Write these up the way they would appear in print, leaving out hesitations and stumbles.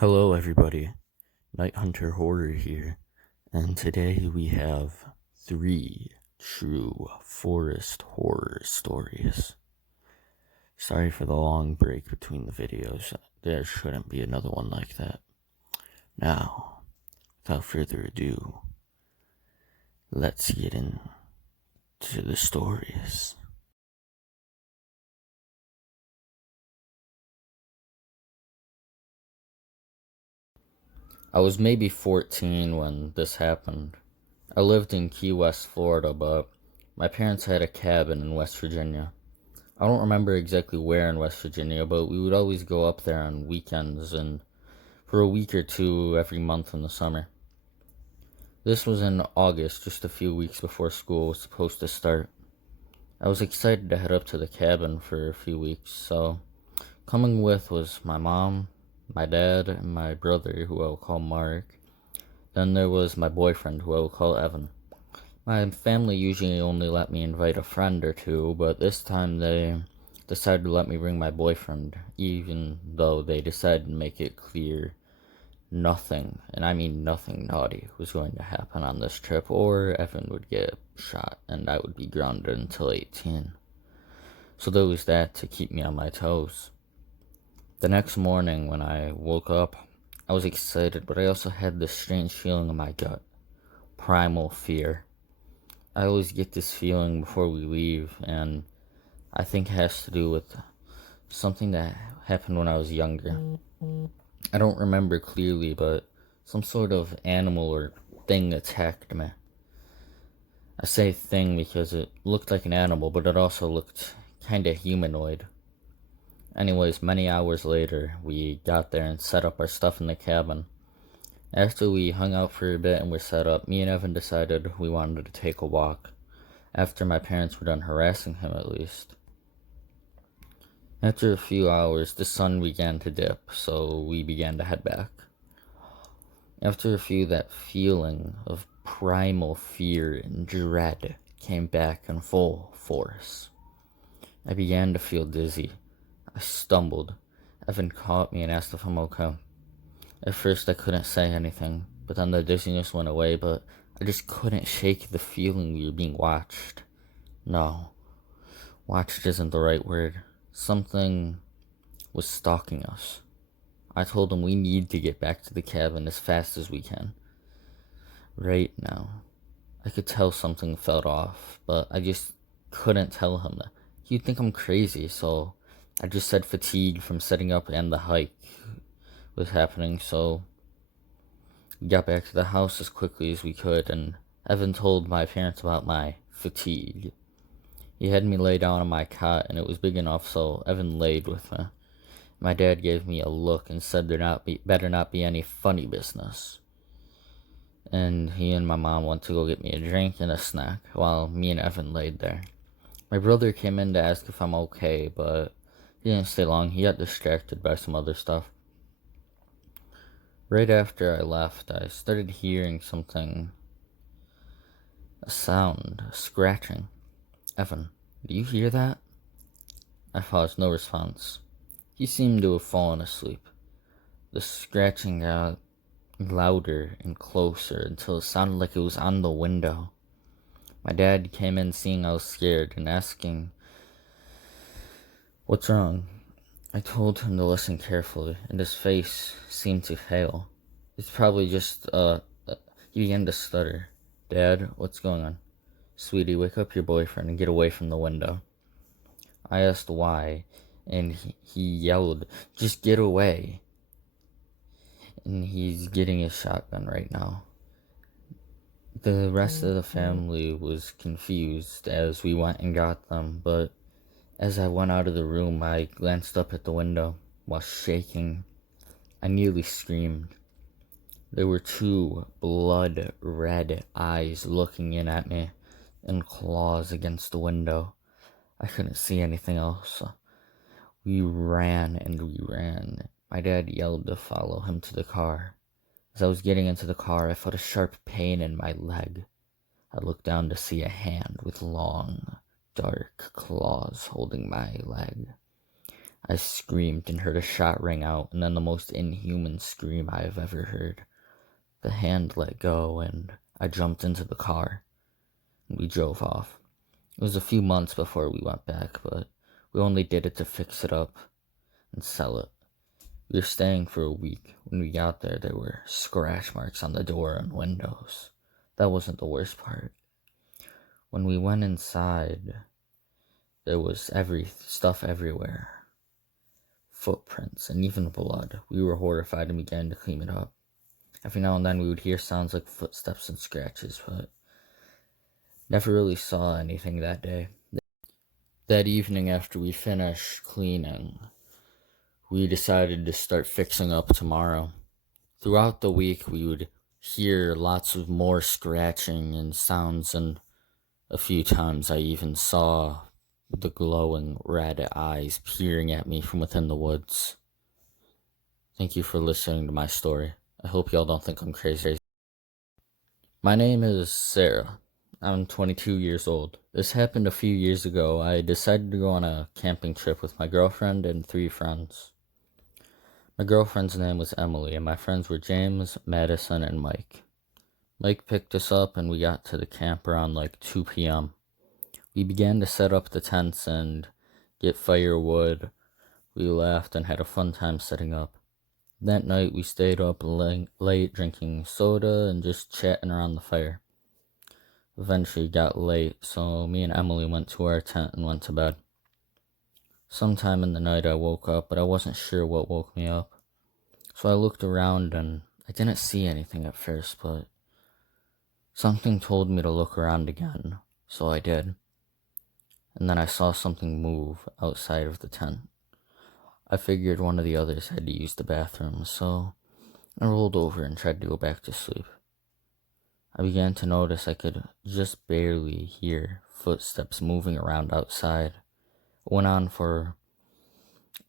Hello, everybody. Night Hunter Horror here, and today we have three true forest horror stories. Sorry for the long break between the videos. There shouldn't be another one like that. Now, without further ado, let's get into the stories. I was maybe 14 when this happened. I lived in Key West, Florida, but my parents had a cabin in West Virginia. I don't remember exactly where in West Virginia, but we would always go up there on weekends and for a week or two every month in the summer. This was in August, just a few weeks before school was supposed to start. I was excited to head up to the cabin for a few weeks, so coming with was my mom, my dad, and my brother, who I will call Mark. Then there was my boyfriend, who I will call Evan. My family usually only let me invite a friend or two, but this time they decided to let me bring my boyfriend, even though they decided to make it clear nothing, and I mean nothing naughty, was going to happen on this trip, or Evan would get shot and I would be grounded until 18. So there was that to keep me on my toes. The next morning when I woke up, I was excited, but I also had this strange feeling in my gut. Primal fear. I always get this feeling before we leave, and I think it has to do with something that happened when I was younger. I don't remember clearly, but some sort of animal or thing attacked me. I say thing because it looked like an animal, but it also looked kinda humanoid. Anyways, many hours later, we got there and set up our stuff in the cabin. After we hung out for a bit and were set up, me and Evan decided we wanted to take a walk. After my parents were done harassing him, at least. After a few hours, the sun began to dip, so we began to head back. After a few, that feeling of primal fear and dread came back in full force. I began to feel dizzy. I stumbled. Evan caught me and asked if I'm okay. At first, I couldn't say anything, but then the dizziness went away, but I just couldn't shake the feeling we were being watched. No, watched isn't the right word. Something was stalking us. I told him we need to get back to the cabin as fast as we can. Right now. I could tell something felt off, but I just couldn't tell him that. He'd think I'm crazy, so I just said fatigue from setting up and the hike was happening, so we got back to the house as quickly as we could, and Evan told my parents about my fatigue. He had me lay down on my cot, and it was big enough, so Evan laid with me. My dad gave me a look and said better not be any funny business. And he and my mom went to go get me a drink and a snack while me and Evan laid there. My brother came in to ask if I'm okay, but he didn't stay long. He got distracted by some other stuff. Right after I left, I started hearing something, a sound, a scratching. Evan, do you hear that? I paused, no response. He seemed to have fallen asleep. The scratching got louder and closer until it sounded like it was on the window. My dad came in seeing I was scared and asking, "What's wrong?" I told him to listen carefully, and his face seemed to pale. It's probably just, he began to stutter. "Dad, what's going on?" "Sweetie, wake up your boyfriend and get away from the window." I asked why, and he yelled, "Just get away." And he's getting a shotgun right now. The rest of the family was confused as we went and got them, but as I went out of the room, I glanced up at the window while shaking. I nearly screamed. There were two blood-red eyes looking in at me, and claws against the window. I couldn't see anything else. We ran and we ran. My dad yelled to follow him to the car. As I was getting into the car, I felt a sharp pain in my leg. I looked down to see a hand with long, dark claws holding my leg. I screamed and heard a shot ring out, and then the most inhuman scream I have ever heard. The hand let go, and I jumped into the car, and we drove off. It was a few months before we went back, but we only did it to fix it up and sell it. We were staying for a week. When we got there, there were scratch marks on the door and windows. That wasn't the worst part. When we went inside, there was stuff everywhere. Footprints and even blood. We were horrified and began to clean it up. Every now and then we would hear sounds like footsteps and scratches, but never really saw anything that day. That evening after we finished cleaning, we decided to start fixing up tomorrow. Throughout the week, we would hear lots of more scratching and sounds, and a few times I even saw the glowing red eyes peering at me from within the woods. Thank you for listening to my story. I hope y'all don't think I'm crazy. My name is Sarah. I'm 22 years old. This happened a few years ago. I decided to go on a camping trip with my girlfriend and 3 friends. My girlfriend's name was Emily, and my friends were James, Madison, and Mike. Mike picked us up, and we got to the camp around like 2 p.m. We began to set up the tents and get firewood. We laughed and had a fun time setting up. That night, we stayed up late drinking soda and just chatting around the fire. Eventually, it got late, so me and Emily went to our tent and went to bed. Sometime in the night, I woke up, but I wasn't sure what woke me up. So I looked around, and I didn't see anything at first, but something told me to look around again, so I did. And then I saw something move outside of the tent. I figured one of the others had to use the bathroom, so I rolled over and tried to go back to sleep. I began to notice I could just barely hear footsteps moving around outside. It went on for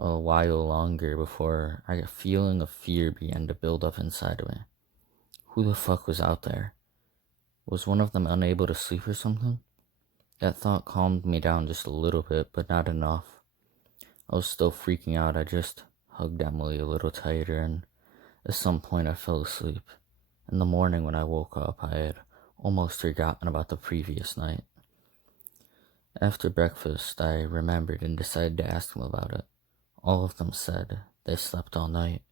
a while longer before a feeling of fear began to build up inside of me. Who the fuck was out there? Was one of them unable to sleep or something? That thought calmed me down just a little bit, but not enough. I was still freaking out. I just hugged Emily a little tighter, and at some point I fell asleep. In the morning when I woke up, I had almost forgotten about the previous night. After breakfast, I remembered and decided to ask them about it. All of them said they slept all night.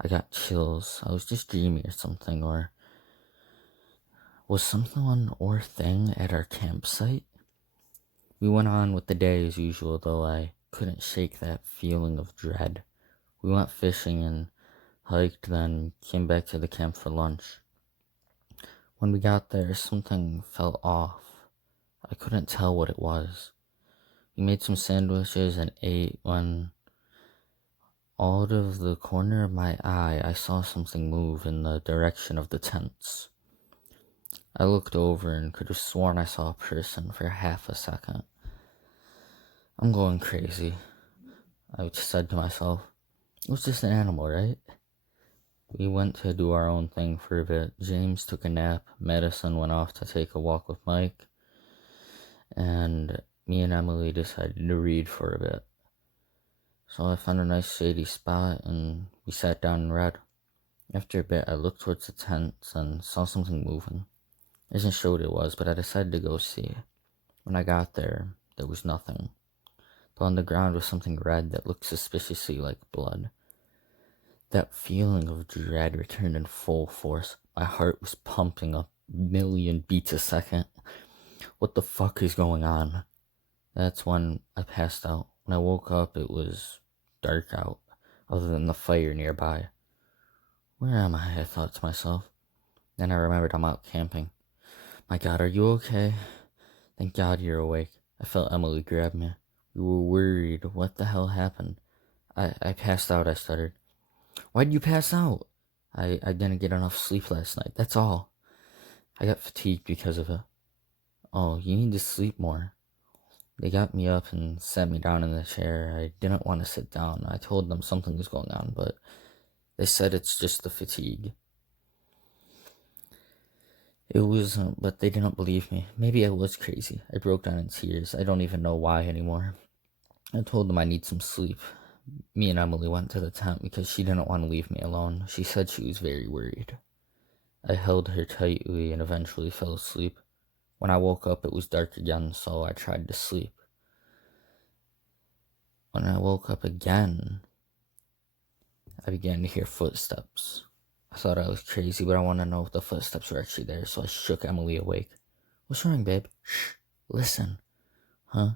I got chills. I was just dreaming or something, or was someone or thing at our campsite? We went on with the day as usual, though I couldn't shake that feeling of dread. We went fishing and hiked, then came back to the camp for lunch. When we got there, something felt off. I couldn't tell what it was. We made some sandwiches and ate when, out of the corner of my eye, I saw something move in the direction of the tents. I looked over and could have sworn I saw a person for half a second. I'm going crazy, I just said to myself. It was just an animal, right? We went to do our own thing for a bit. James took a nap. Madison went off to take a walk with Mike. And me and Emily decided to read for a bit. So I found a nice shady spot and we sat down and read. After a bit, I looked towards the tents and saw something moving. I wasn't sure what it was, but I decided to go see. When I got there, there was nothing. But on the ground was something red that looked suspiciously like blood. That feeling of dread returned in full force. My heart was pumping a million beats a second. What the fuck is going on? That's when I passed out. When I woke up, it was dark out, other than the fire nearby. Where am I thought to myself. Then I remembered I'm out camping. My God, are you okay? Thank God you're awake. I felt Emily grab me. We were worried. What the hell happened? I passed out, I stuttered. Why'd you pass out? I didn't get enough sleep last night, that's all. I got fatigued because of it. Oh, you need to sleep more. They got me up and sat me down in the chair. I didn't want to sit down. I told them something was going on, but they said it's just the fatigue. It was, but they didn't believe me. Maybe I was crazy. I broke down in tears. I don't even know why anymore. I told them I need some sleep. Me and Emily went to the tent because she didn't want to leave me alone. She said she was very worried. I held her tightly and eventually fell asleep. When I woke up, it was dark again, so I tried to sleep. When I woke up again, I began to hear footsteps. I thought I was crazy, but I wanted to know if the footsteps were actually there, so I shook Emily awake. "What's wrong, babe?" "Shh, listen." "Huh?"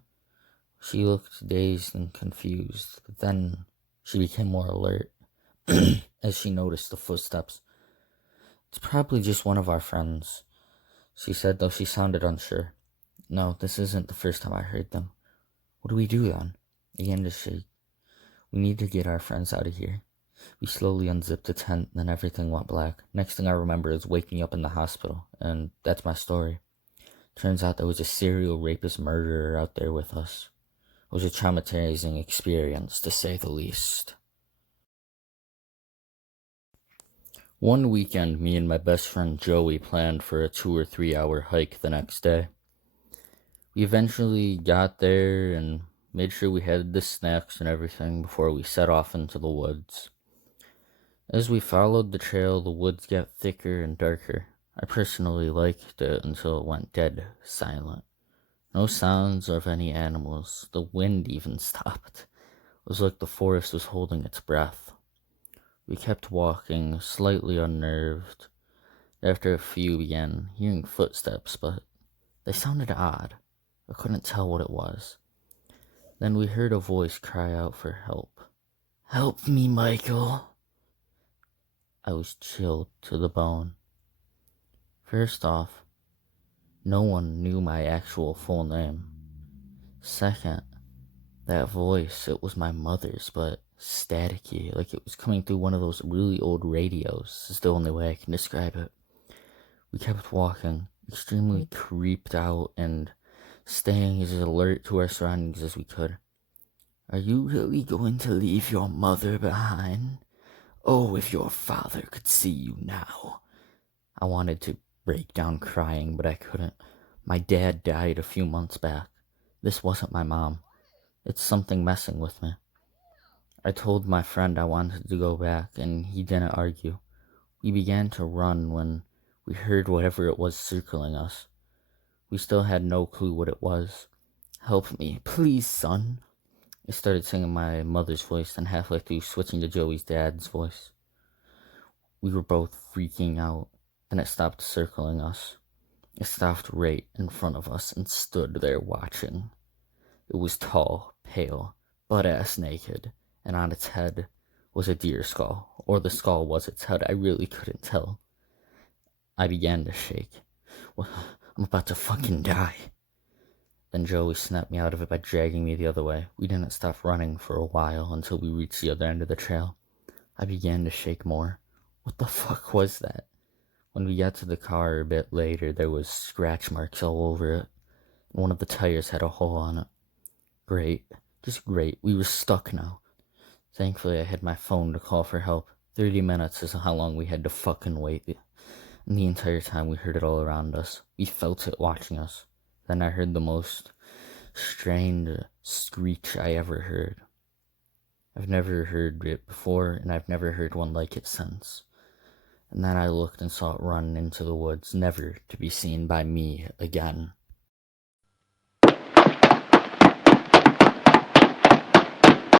She looked dazed and confused, but then she became more alert as she noticed the footsteps. "It's probably just one of our friends," she said, though she sounded unsure. "No, this isn't the first time I heard them." "What do we do then?" I began to shake. "We need to get our friends out of here." We slowly unzipped the tent, then everything went black. Next thing I remember is waking up in the hospital, and that's my story. Turns out there was a serial rapist murderer out there with us. It was a traumatizing experience, to say the least. One weekend, me and my best friend Joey planned for a 2 or 3 hour hike the next day. We eventually got there and made sure we had the snacks and everything before we set off into the woods. As we followed the trail, the woods got thicker and darker. I personally liked it until it went dead silent. No sounds of any animals. The wind even stopped. It was like the forest was holding its breath. We kept walking, slightly unnerved. After a few, began hearing footsteps, but they sounded odd. I couldn't tell what it was. Then we heard a voice cry out for help. "Help me, Michael." I was chilled to the bone. First off, no one knew my actual full name. Second, that voice, it was my mother's, but staticky, like it was coming through one of those really old radios, is the only way I can describe it. We kept walking, extremely creeped out and staying as alert to our surroundings as we could. "Are you really going to leave your mother behind? Oh, if your father could see you now." I wanted to break down crying, but I couldn't. My dad died a few months back. This wasn't my mom. It's something messing with me. I told my friend I wanted to go back, and he didn't argue. We began to run when we heard whatever it was circling us. We still had no clue what it was. "Help me, please, son." I started singing my mother's voice, then halfway through switching to Joey's dad's voice. We were both freaking out. Then it stopped circling us. It stopped right in front of us and stood there watching. It was tall, pale, butt-ass naked, and on its head was a deer skull, or the skull was its head. I really couldn't tell. I began to shake. "Well, I'm about to fucking die." Then Joey snapped me out of it by dragging me the other way. We didn't stop running for a while until we reached the other end of the trail. I began to shake more. What the fuck was that? When we got to the car a bit later, there was scratch marks all over it. One of the tires had a hole on it. Great. Just great. We were stuck now. Thankfully, I had my phone to call for help. 30 minutes is how long we had to fucking wait. And the entire time we heard it all around us. We felt it watching us. Then I heard the most strained screech I ever heard. I've never heard it before, and I've never heard one like it since. And then I looked and saw it run into the woods, never to be seen by me again.